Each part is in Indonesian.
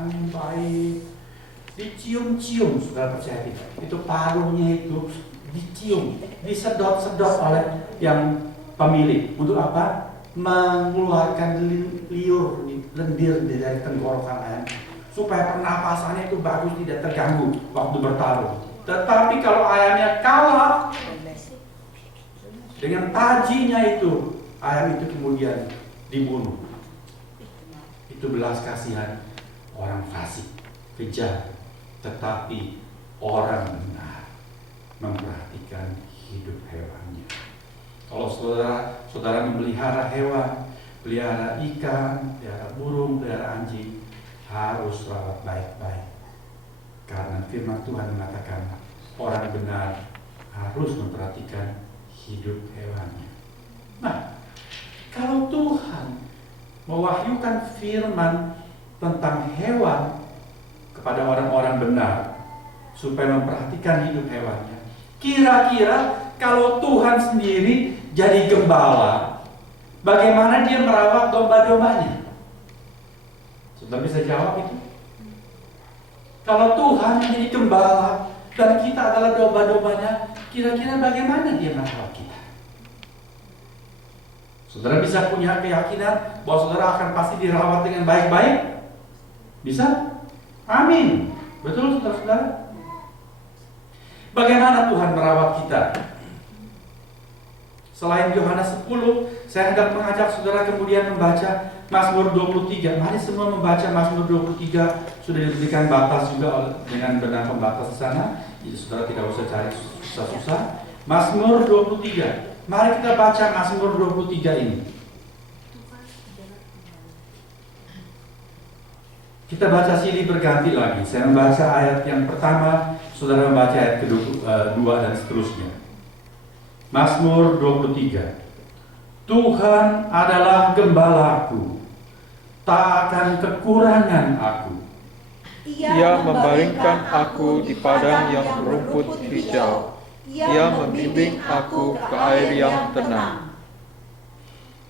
angin baik, dicium-cium, saudara percaya tidak? Itu paruhnya itu dicium, disedot-sedot oleh yang pemilik. Untuk apa? Mengeluarkan liur, lendir dari tenggorokan ayam, supaya pernapasannya itu bagus, tidak terganggu waktu bertarung. Tetapi kalau ayamnya kalah dengan tajinya itu, ayam itu kemudian dibunuh. Itu belas kasihan orang fasik, kejam, tetapi orang benar memperhatikan hidup hewannya. Kalau saudara memelihara hewan, pelihara ikan, pelihara burung, pelihara anjing, harus rawat baik-baik. Karena firman Tuhan mengatakan orang benar harus memperhatikan hidup hewannya. Nah, kalau Tuhan mewahyukan firman tentang hewan kepada orang-orang benar supaya memperhatikan hidup hewannya, kira-kira kalau Tuhan sendiri jadi gembala, bagaimana dia merawat domba-dombanya? Sudah bisa jawab itu? Kalau Tuhan menjadi gembala dan kita adalah domba-dombanya, kira-kira bagaimana dia merawat kita? Saudara bisa punya keyakinan bahwa saudara akan pasti dirawat dengan baik-baik? Bisa? Amin. Betul saudara-saudara? Bagaimana Tuhan merawat kita? Selain Yohanes 10, saya hendak mengajak saudara kemudian membaca Mazmur 23. Mari semua membaca Mazmur 23. Sudah diberikan batas juga dengan benang pembatas di sana. Jadi saudara tidak usah cari susah-susah. Mazmur 23. Mari kita baca Mazmur 23 ini. Kita baca silih berganti lagi. Saya membaca ayat yang pertama, saudara membaca ayat kedua dan seterusnya. Mazmur 23. Tuhan adalah gembalaku, tak akan kekurangan aku. Ia membaringkan aku di padang yang rumput hijau. Ia membimbing aku ke air yang tenang.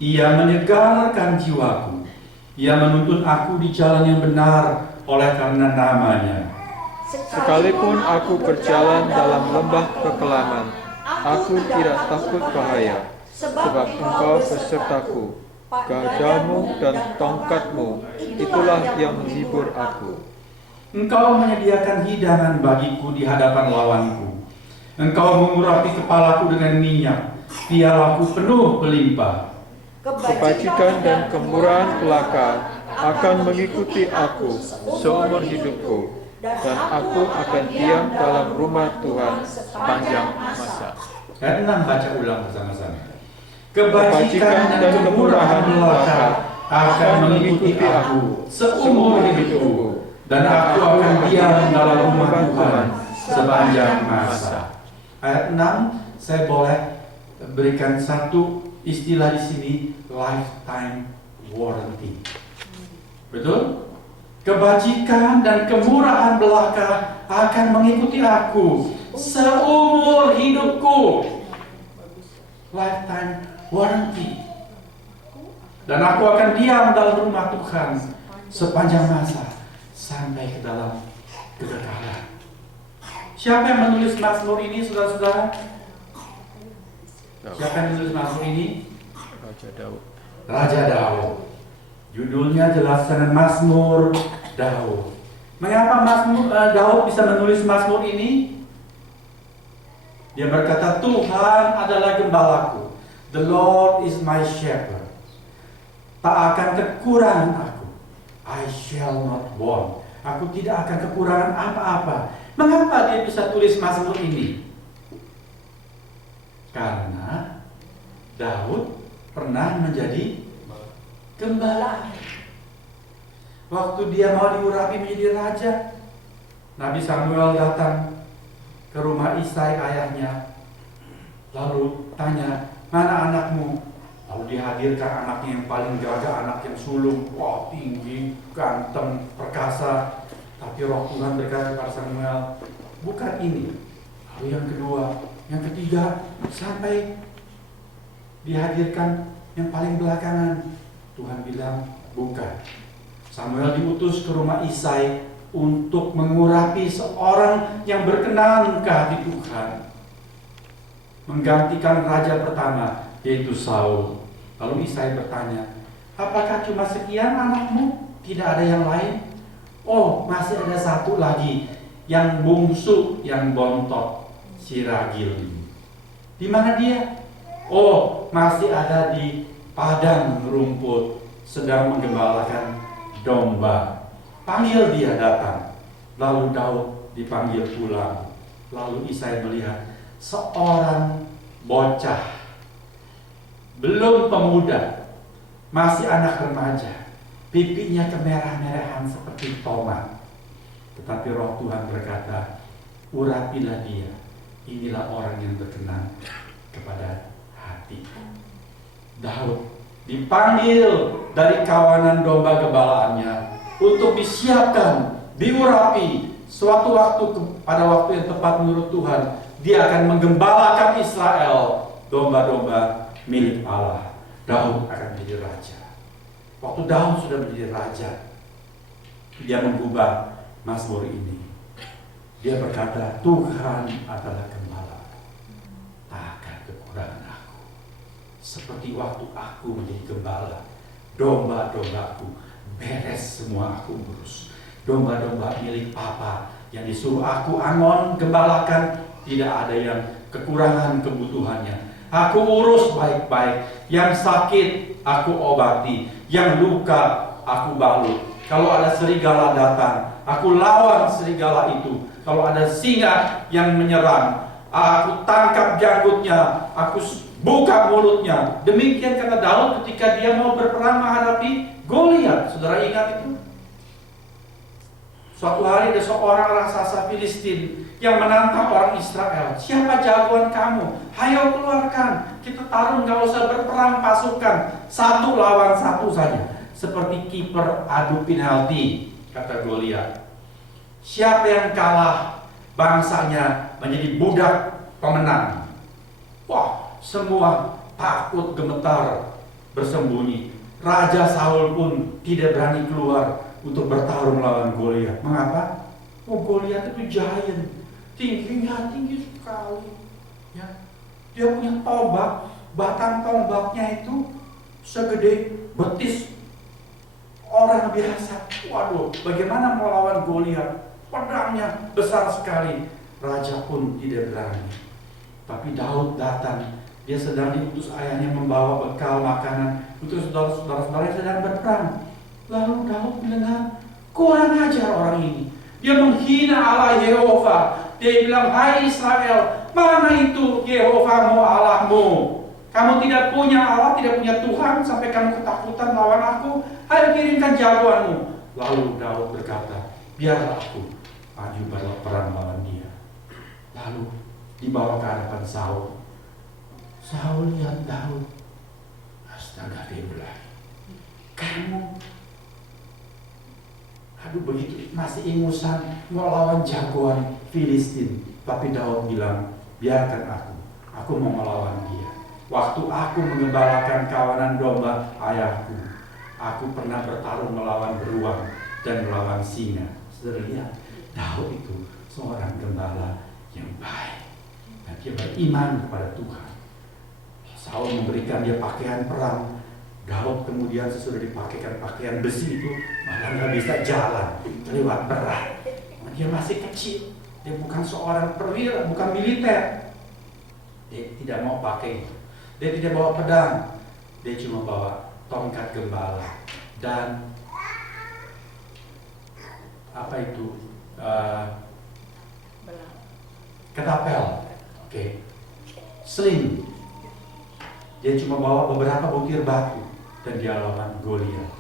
Ia menyegarkan jiwaku. Ia menuntun aku di jalan yang benar oleh karena namanya. Sekalipun aku berjalan dalam lembah kekelaman, aku tidak takut bahaya, sebab Engkau besertaku. Gadamu dan tongkatmu, itulah yang menghibur aku. Engkau menyediakan hidangan bagiku di hadapan lawanku. Engkau mengurapi kepalaku dengan minyak, pialaku penuh berlimpah. Kebajikan dan kemurahan belaka akan mengikuti aku seumur hidupku, dan aku akan diam dalam rumah Tuhan sepanjang masa. Ayat 6 baca ulang bersama-sama. Kebajikan dan kemurahan belaka akan mengikuti aku seumur hidupku, dan aku akan diam dalam rumah Tuhan sepanjang masa. Ayat 6, saya boleh berikan satu istilah di sini, lifetime warranty. Betul? Kebajikan dan kemurahan belaka akan mengikuti aku seumur hidupku. Lifetime warranty. Dan aku akan diam dalam rumah Tuhan sepanjang masa sampai ke dalam kekekalan. Siapa yang menulis Mazmur ini, saudara-saudara? Siapa yang menulis Mazmur ini? Raja Daud. Raja Daud. Judulnya jelas dengan Mazmur Daud. Mengapa Daud bisa menulis Mazmur ini? Dia berkata, Tuhan adalah gembalaku. The Lord is my shepherd. Tak akan kekurangan aku. I shall not want. Aku tidak akan kekurangan apa-apa. Mengapa dia bisa tulis Mazmur ini? Karena Daud pernah menjadi gembala. Waktu dia mau diurapi menjadi raja, Nabi Samuel datang ke rumah Isai ayahnya, lalu tanya, mana anakmu? Lalu dihadirkan anaknya yang paling gagah, anak yang sulung, wah tinggi, ganteng, perkasa. Tapi Roh Tuhan berkata kepada Samuel, bukan ini. Lalu yang kedua, yang ketiga, sampai dihadirkan yang paling belakangan. Tuhan bilang, bukan. Samuel diutus ke rumah Isai untuk mengurapi seorang yang berkenan ke hati Tuhan, menggantikan raja pertama, yaitu Saul. Lalu Isai bertanya, apakah cuma sekian anakmu? Tidak ada yang lain? Oh, masih ada satu lagi, yang bungsu, yang bontot, si Ragil. Di mana dia? Oh, masih ada di padang rumput, sedang menggembalakan domba. Panggil dia datang. Lalu Daud dipanggil pulang. Lalu Isai melihat seorang bocah, belum pemuda, masih anak remaja, pipinya kemerah-merahan seperti tomat. Tetapi roh Tuhan berkata, urapilah dia, inilah orang yang berkenan kepada hati. Daud dipanggil dari kawanan domba gembalaannya untuk disiapkan, diurapi. Suatu waktu, pada waktu yang tepat menurut Tuhan, dia akan menggembalakan Israel, domba-domba milik Allah. Daud akan menjadi raja. Waktu Daud sudah menjadi raja, dia mengubah Mazmur ini. Dia berkata, Tuhan adalah gembala, takkan kekurangan aku. Seperti waktu aku menjadi gembala, domba-dombaku beres semua aku urus. Domba-domba milik Papa yang disuruh aku angon gembalakan, tidak ada yang kekurangan kebutuhannya. Aku urus baik-baik. Yang sakit aku obati, yang luka aku balut. Kalau ada serigala datang, aku lawan serigala itu. Kalau ada singa yang menyerang, aku tangkap janggutnya, aku buka mulutnya. Demikian kata Daud ketika dia mau berperang menghadapi Goliat. Saudara ingat itu? Suatu hari ada seorang raksasa Filistin yang menantang orang Israel. Siapa jagoan kamu? Hayo keluarkan. Kita tarung, gak usah berperang pasukan. Satu lawan satu saja. Seperti kiper adu penalti, kata Goliat. Siapa yang kalah, bangsanya menjadi budak pemenang. Wah, semua takut gemetar bersembunyi. Raja Saul pun tidak berani keluar untuk bertarung lawan Goliat. Mengapa? Oh, Goliat itu giant, tinggi sekali. Ya, dia punya tombak, batang tombaknya itu segede betis orang biasa. Waduh, bagaimana melawan Goliat? Pedangnya besar sekali. Raja pun tidak berani. Tapi Daud datang. Dia sedang diutus ayahnya membawa bekal makanan untuk saudara-saudara yang sedang berperang. Lalu Daud mendengar, kurang ajar orang ini. Dia menghina Allah Yehova. Dia bilang, hai Israel, mana itu Yehovamu Allahmu? Kamu tidak punya Allah, tidak punya Tuhan, sampai kamu ketakutan lawan aku. Ayo kirimkan jagoanmu. Lalu Daud berkata, biarlah aku maju berperang lawan dia. Lalu dibawa ke hadapan Saul. Saul lihat Daud, astaga, dia bilang, kamu, aduh begitu masih ingusan mau lawan jagoan Filistin. Tapi Daud bilang, biarkan aku mau melawan dia. Waktu aku mengembalakan kawanan domba ayahku, aku pernah bertarung melawan beruang dan melawan singa. Saudara lihat, Daud itu seorang gembala yang baik dan dia beriman kepada Tuhan. Saul memberikan dia pakaian perang. Daud kemudian sesudah dipakaikan pakaian besi itu malah nggak bisa jalan, terlihat berat. Dia masih kecil, dia bukan seorang perwira, bukan militer. Dia tidak mau pakai, dia tidak bawa pedang, dia cuma bawa tongkat gembala dan apa itu ketapel, oke, sling. Dia cuma bawa beberapa butir batu dan dia lawan Goliat.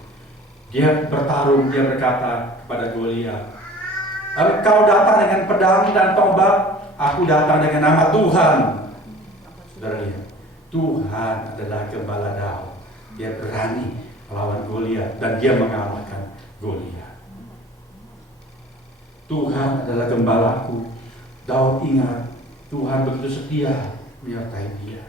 Dia bertarung, dia berkata kepada Goliat, engkau datang dengan pedang dan tombak, aku datang dengan nama Tuhan. Saudara lihat, Tuhan adalah gembala Daud. Dia berani melawan Goliat dan dia mengalahkan Goliat. Tuhan adalah gembalaku. Daud ingat, Tuhan begitu setia menyertai dia.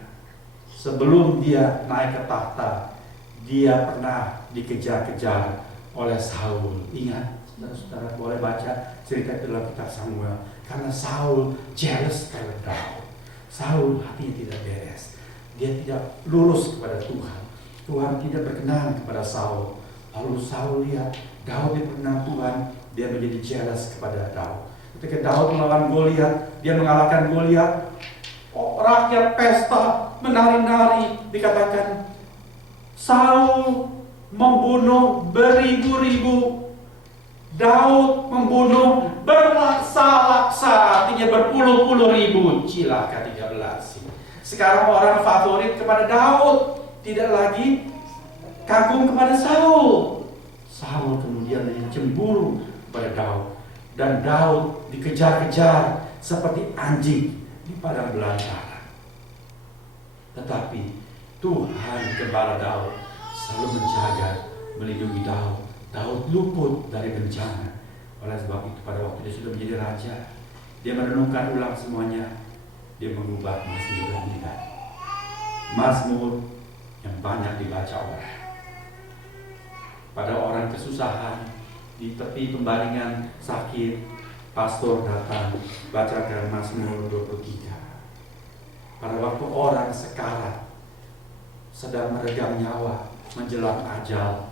Sebelum dia naik ke tahta, dia pernah dikejar-kejar oleh Saul. Ingat, saudara-saudara boleh baca cerita itu dalam kitab Samuel. Karena Saul jealous terhadap Daud. Saul hatinya tidak beres. Dia tidak lurus kepada Tuhan. Tuhan tidak berkenan kepada Saul. Lalu Saul lihat Daud diperkenan Tuhan, dia menjadi jealous kepada Daud. Ketika Daud melawan Goliat, dia mengalahkan Goliat. Oh, rakyat pesta, menari-nari. Dikatakan Saul membunuh beribu-ribu, Daud membunuh berlaksa-laksa, artinya berpuluh-puluh ribu. Cilaka 13. Sekarang orang favorit kepada Daud, tidak lagi kagum kepada Saul. Saul kemudian menjadi cemburu kepada Daud, dan Daud dikejar-kejar seperti anjing di padang belantara. Tetapi Tuhan gembala Daud selalu menjaga, melindungi Daud. Daud luput dari bencana. Oleh sebab itu pada waktu dia sudah menjadi raja, dia merenungkan ulang semuanya. Dia mengubah Mazmur ini, Mazmur yang banyak dibaca orang. Pada orang kesusahan, di tepi pembaringan sakit, pastor datang bacakan Mazmur 23. Pada waktu orang sekarat, sedang meregang nyawa, menjelang ajal,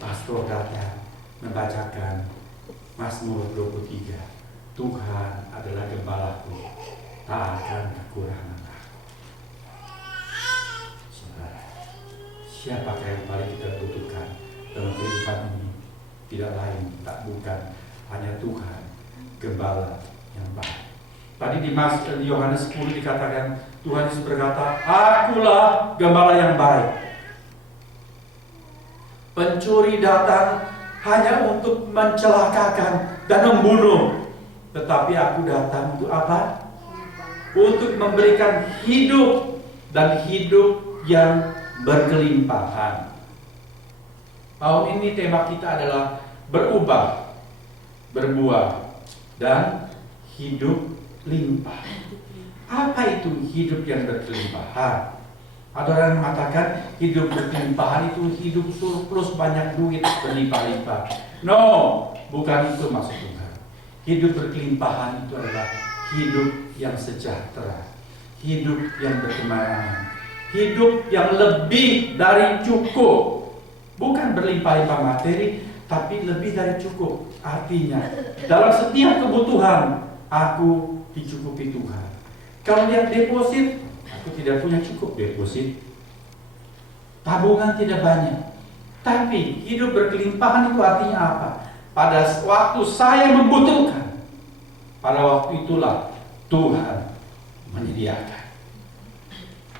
pastor datang membacakan Mazmur 23. Tuhan adalah gembalaku, tak akan kekurangan aku. Saudara, siapakah yang paling kita butuhkan dalam kehidupan ini? Tidak lain, tak bukan hanya Tuhan, gembala yang baik. Tadi di Yohanes 10 dikatakan, Tuhan Yesus berkata, akulah gembala yang baik. Pencuri datang hanya untuk mencelakakan dan membunuh. Tetapi aku datang untuk apa? Untuk memberikan hidup, dan hidup yang berkelimpahan. Tahun ini tema kita adalah berubah, berbuah, dan hidup limpah. Apa itu hidup yang berkelimpahan? Ada orang yang mengatakan hidup berkelimpahan itu hidup surplus, banyak duit, berlimpah-limpah. No, bukan itu maksud Tuhan. Hidup berkelimpahan itu adalah hidup yang sejahtera, hidup yang berkemenangan, hidup yang lebih dari cukup. Bukan berlimpah-limpah materi, tapi lebih dari cukup. Artinya, dalam setiap kebutuhan, aku dicukupi Tuhan. Kalau lihat deposit, aku tidak punya cukup deposit. Tabungan tidak banyak. Tapi hidup berkelimpahan itu artinya apa? Pada waktu saya membutuhkan, pada waktu itulah Tuhan menyediakan.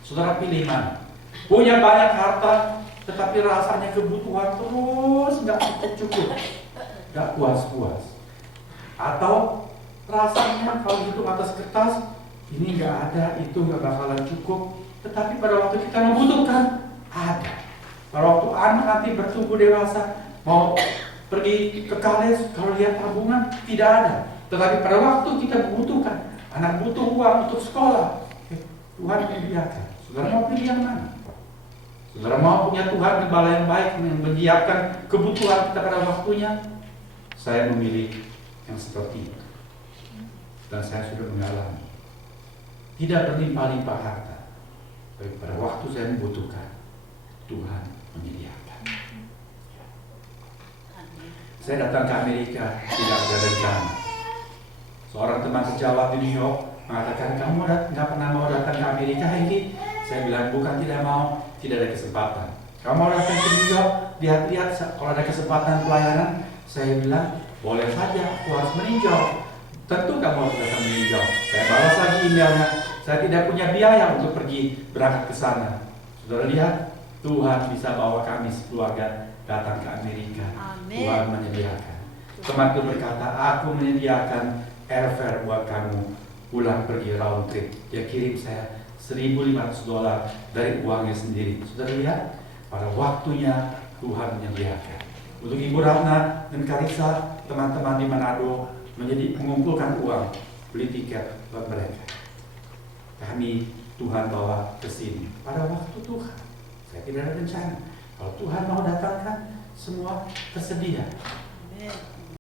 Saudara pilih mana? Punya banyak harta, tetapi rasanya kebutuhan terus nggak cukup, nggak puas-puas. Atau rasanya kalau hidup atas kertas, ini nggak ada, itu nggak bakalan cukup. Tetapi pada waktu kita membutuhkan, ada. Pada waktu anak nanti bertumbuh dewasa, mau pergi ke kales, kalau lihat tabungan, tidak ada. Tetapi pada waktu kita membutuhkan, anak butuh uang untuk sekolah, Tuhan menyediakan. Saudara mau pilih yang mana? Saudara mau punya Tuhan gembala yang baik, yang menyiapkan kebutuhan kita pada waktunya? Saya memilih yang seperti itu. Dan saya sudah mengalami. Tidak berlimpah-limpah harta, tapi pada waktu saya membutuhkan, Tuhan menyediakan. Saya datang ke Amerika, tidak ada rencana. Seorang teman sejawat di New York mengatakan, kamu nggak pernah mau datang ke Amerika, Hengki? Saya bilang, bukan tidak mau, tidak ada kesempatan. Kamu mau datang ke New York, lihat-lihat kalau ada kesempatan pelayanan? Saya bilang, boleh saja, aku harus meninjau. Tentu kamu harus datang meninjau. Saya balas lagi emailnya, saya tidak punya biaya untuk pergi berangkat ke sana. Saudara lihat, Tuhan bisa bawa kami sekeluarga datang ke Amerika. Amin. Tuhan menyediakan. Temanku berkata, aku menyediakan airfare buat kamu pulang pergi round trip. Dia kirim saya $1.500 dari uangnya sendiri. Saudara lihat, pada waktunya Tuhan menyediakan. Untuk Ibu Ratna dan Karissa, teman-teman di Manado mengumpulkan uang, beli tiket buat mereka. Kami Tuhan bawa ke sini pada waktu Tuhan. Saya tidak ada rencana. Kalau Tuhan mau datangkan, semua tersedia.